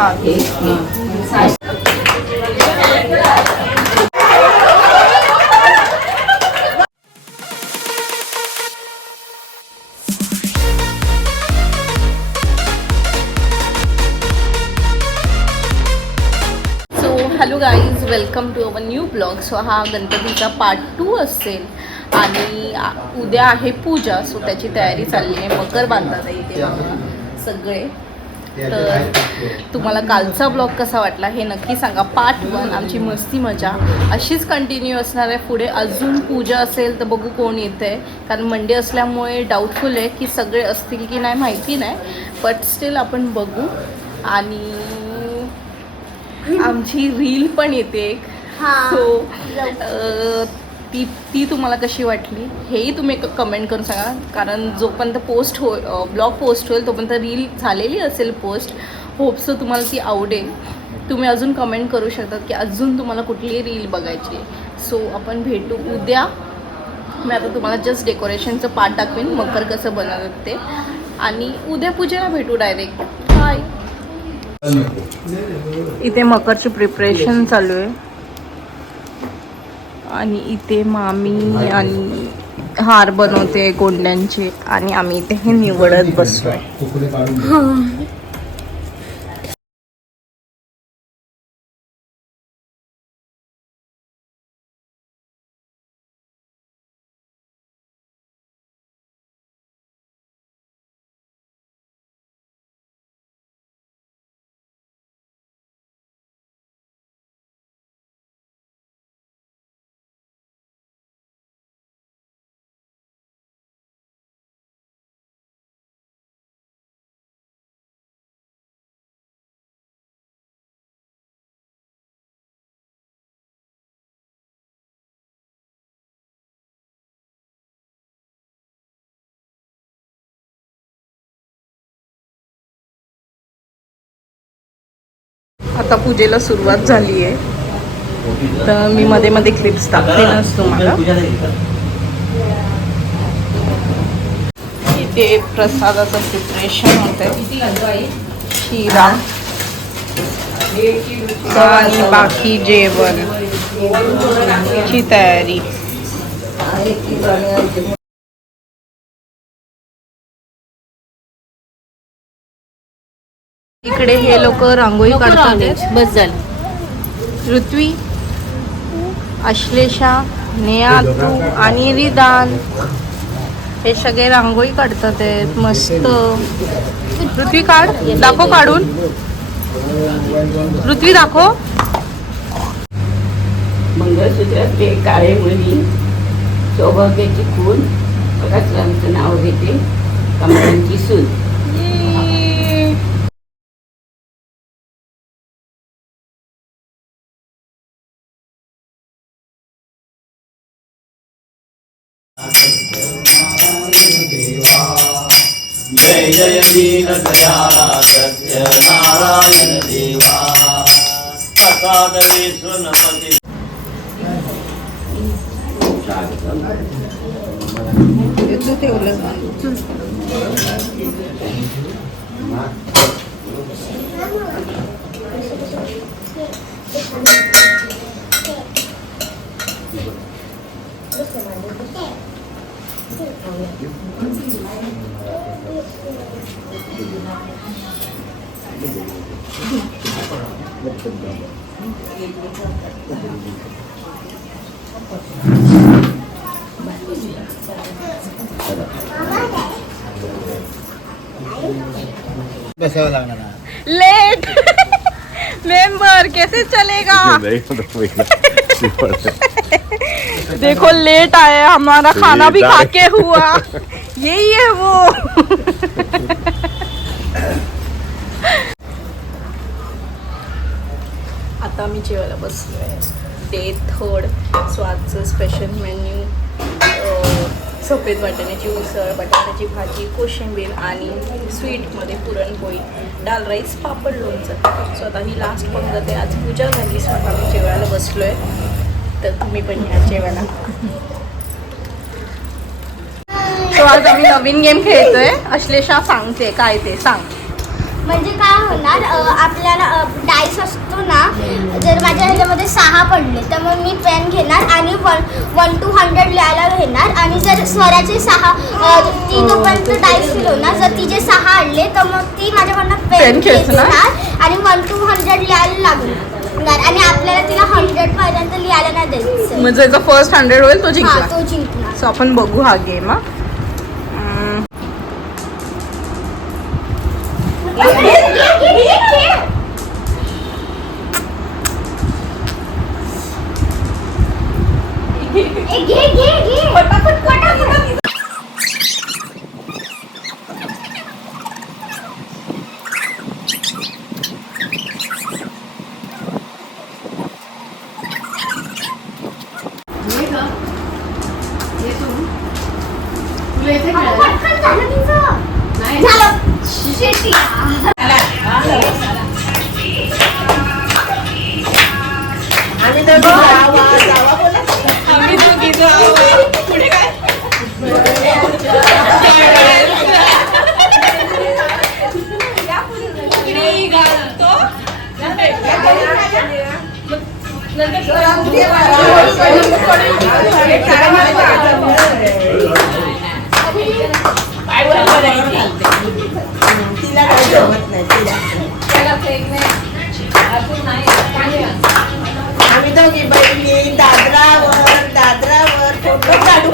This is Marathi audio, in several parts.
Hello guys, welcome to our new blog. So हा गणपतीचा पार्ट 2 असेल आणि उद्या आहे पूजा. सो त्याची तयारी चालली आहे. मकर बांधतात इथे सगळे. तर तुम्हाला कालचा ब्लॉग कसा वाटला हे नक्की सांगा. पार्ट 1 आमची मस्ती मजा अशीच कंटिन्यू असणार आहे पुढे. अजून पूजा असेल तर बघू कोण येतं आहे, कारण मंडे असल्यामुळे डाऊटफुल आहे की सगळे असतील की नाही माहिती नाही, बट स्टील आपण बघू. आणि आमची रील पण येते एक. सो ती तुम्हाला कशी वाटली हेही तुम्ही कमेंट करून सांगा, कारण जोपर्यंत ब्लॉग पोस्ट होईल तोपर्यंत रील झालेली असेल पोस्ट. होप्सो तुम्हाला ती आवडेल. तुम्ही अजून कमेंट करू शकतात की अजून तुम्हाला कुठली रील बघायची. सो आपण भेटू उद्या. मी आता तुम्हाला जस्ट डेकोरेशनचं पार्ट दाखवेन, मकर कसं बनवतात ते, आणि उद्या पूजेला भेटू डायरेक्ट. बाय. इथे मकरची प्रिपरेशन चालू आहे आणि इथे मामी आणि हार बनवते गोंड्यांचे आणि आम्ही इथे हे निवडत बसलोय. आता पूजेला सुरुवात झाली आहे, तर मी मध्ये मध्ये क्लिप्स टाकतेनच तुम्हाला. इथे प्रसादाचं प्रिपरेशन होतंय. शिरा आणि बाकी जेवणची तयारी. इकडे हे लोक रांगोळी काढतात. बस झालं. ऋत्वी, अश्लेषा, नेहा, तू आणि रिदान हे सगळे रांगोळी काढतात आहेत. मस्त. ऋत्वी काढ, दाखव काढून. ऋत्वी दाखव. मंगळसूत्राचे काळे मणी, सौभाग्याची खून, आमचं नाव घेते, कमळांची सून. जय जय दीन दयाला सत्य नारायण देवा, प्रसाद विष्णुपती. लेट मेंबर कैसे चलेगा. देखो लेट आए, हमारा खाना भी खा के हुआ. यही है वो. आता मी जेवायला बसलोय. डे 3. सो आजचं स्पेशल मेन्यू सफेद वाटाण्याची उसळ, बटाट्याची भाजी, कोशिंबीर आणि स्वीटमध्ये पुरणपोळी, डाल राईस, पापड, लोणचं. सो आता ही लास्ट पंगत आहे. आज पूजा झाली. सो आता मी जेवायला बसलोय, तर तुम्ही पण या जेवायला. सो आज आम्ही नवीन गेम खेळतोय. अश्लेषा सांगते काय ते सांग. म्हणजे काय होणार आपल्याला डाईस असतो ना, जर माझ्या ह्याच्यामध्ये 6 पडले तर मग मी पेन घेणार आणि 1 to 100 लिहायला घेणार. आणि जर स्वराचे 6 ती तोपर्यंत डाईस फिरवणार, जर तिचे 6 आणले तर मग ती माझ्याकडनं पेन खेचणार आणि 1 to 100 लिहायला लागणार. आणि आपल्याला तिला 100 पर्यंत लिहायला नाही द्यायचं. म्हणजे जो फर्स्ट 100 होईल तो जिंकला. तो जिंकणार. सो आपण बघू हा गेम. आम्ही दोघी बहिणी दादरावर फोटो काढू.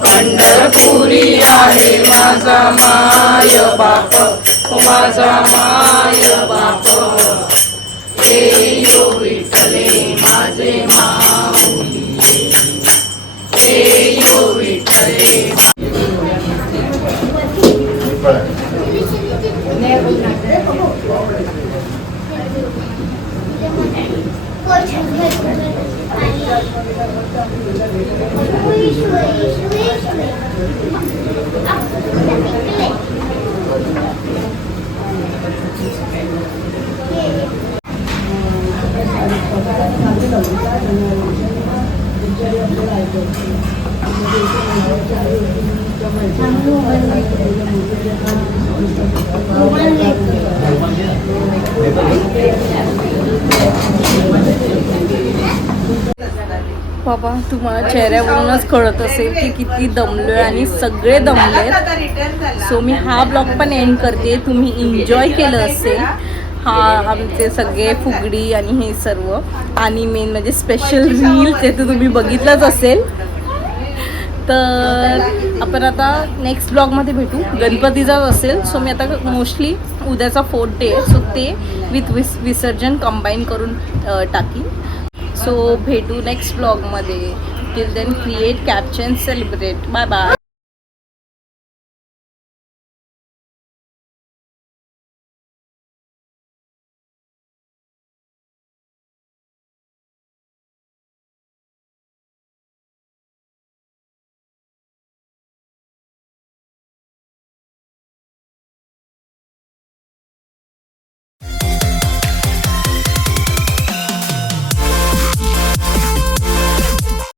पंढरपुरी आहे माझा माय बाप, माझा माय बाप, हे यो विठ्ठल बाबा तुम्हाला चेहऱ्यावरूनच कळत असेल की किती दमलोय आणि सगळे दमलेत. सो मी हा ब्लॉग पण एंड करते. तुम्ही एन्जॉय केलं असेल हा आमचे सगळे फुगडी आणि हे सर्व, आणि मेन म्हणजे स्पेशल रील ते तर तुम्ही बघितलंच असेल. तर आपण आता नेक्स्ट ब्लॉगमध्ये भेटू. गणपतीचाच असेल. सो मी आता मोस्टली उद्याचा 4th डे आहे, सो ते विथ विसर्जन कंबाईन करून टाकीन. सो भेटू नेक्स्ट ब्लॉगमध्ये. Till then create, capture, celebrate. Bye bye.